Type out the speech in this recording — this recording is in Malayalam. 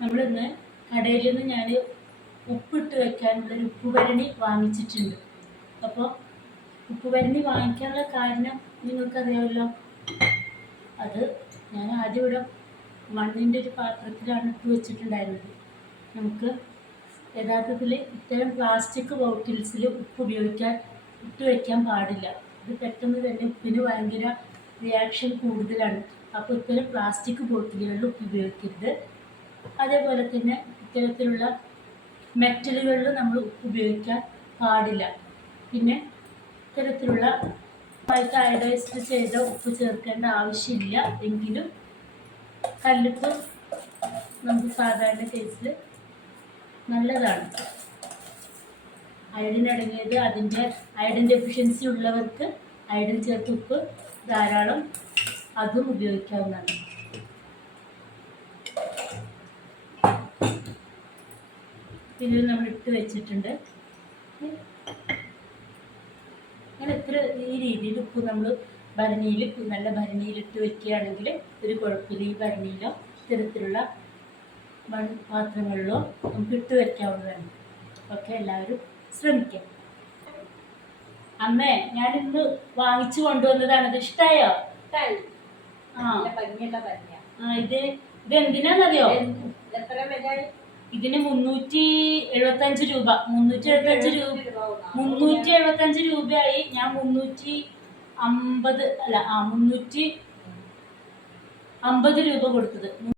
നമ്മളിന്ന് കടയിൽ നിന്ന് ഞാൻ ഉപ്പിട്ട് വെക്കാനുള്ളൊരു ഉപ്പുഭരണി വാങ്ങിച്ചിട്ടുണ്ട്. അപ്പോൾ ഉപ്പുഭരണി വാങ്ങിക്കാനുള്ള കാരണം നിങ്ങൾക്കറിയാമല്ലോ. അത് ഞാൻ ആദ്യം ഇവിടെ മണ്ണിൻ്റെ ഒരു പാത്രത്തിലാണ് ഇട്ട് വെച്ചിട്ടുണ്ടായിരുന്നത്. നമുക്ക് യഥാർത്ഥത്തിൽ ഇത്തരം പ്ലാസ്റ്റിക് ബോട്ടിൽസിൽ ഉപ്പ് ഇട്ട് വയ്ക്കാൻ പാടില്ല. ഇത് പെട്ടെന്ന് തന്നെ ഉപ്പിന് ഭയങ്കര റിയാക്ഷൻ കൂടുതലാണ്. അപ്പോൾ ഇത്തരം പ്ലാസ്റ്റിക് ബോട്ടിലുകളിൽ ഉപ്പ് ഉപയോഗിക്കരുത്. അതേപോലെ തന്നെ ഇത്തരത്തിലുള്ള മെറ്റലുകളിൽ നമ്മൾ ഉപ്പ് ഉപയോഗിക്കാൻ പാടില്ല. പിന്നെ ഇത്തരത്തിലുള്ള അയഡൈസ്ഡ് ചെയ്ത ഉപ്പ് ചേർക്കേണ്ട ആവശ്യമില്ല. എങ്കിലും കല്ലുപ്പ് നമുക്ക് സാധാരണ കേസിൽ നല്ലതാണ്. അയഡിൻ അടങ്ങിയത് അയഡിൻ ഡെഫിഷ്യൻസി ഉള്ളവർക്ക് അയഡിൻ ചേർത്ത ഉപ്പ് ധാരാളം അതും ഉപയോഗിക്കാവുന്നതാണ്. ഇതിൽ നമ്മൾ ഇട്ട് വെച്ചിട്ടുണ്ട്. അങ്ങനെ ഈ രീതിയിൽ ഉപ്പ് നമ്മൾ ഭരണിയിൽ നല്ല ഭരണിയിലിട്ട് വെക്കുകയാണെങ്കിൽ ഒരു കുഴപ്പമില്ല. ഈ ഭരണിയിലോ ഇത്തരത്തിലുള്ള പാത്രങ്ങളിലോ നമുക്ക് ഇട്ട് വെക്കാവുന്നതാണ്. ഓക്കെ, എല്ലാവരും ശ്രമിക്കാം. അമ്മേ, ഞാൻ ഇന്ന് വാങ്ങിച്ചു കൊണ്ടുവന്നതാണ്. ഇത് ഇഷ്ടായോ? ഇത് എന്തിനാന്നറിയോ? ഇതിന് 375 രൂപ. 375 രൂപയായി. ഞാൻ 350 രൂപ കൊടുത്തത്.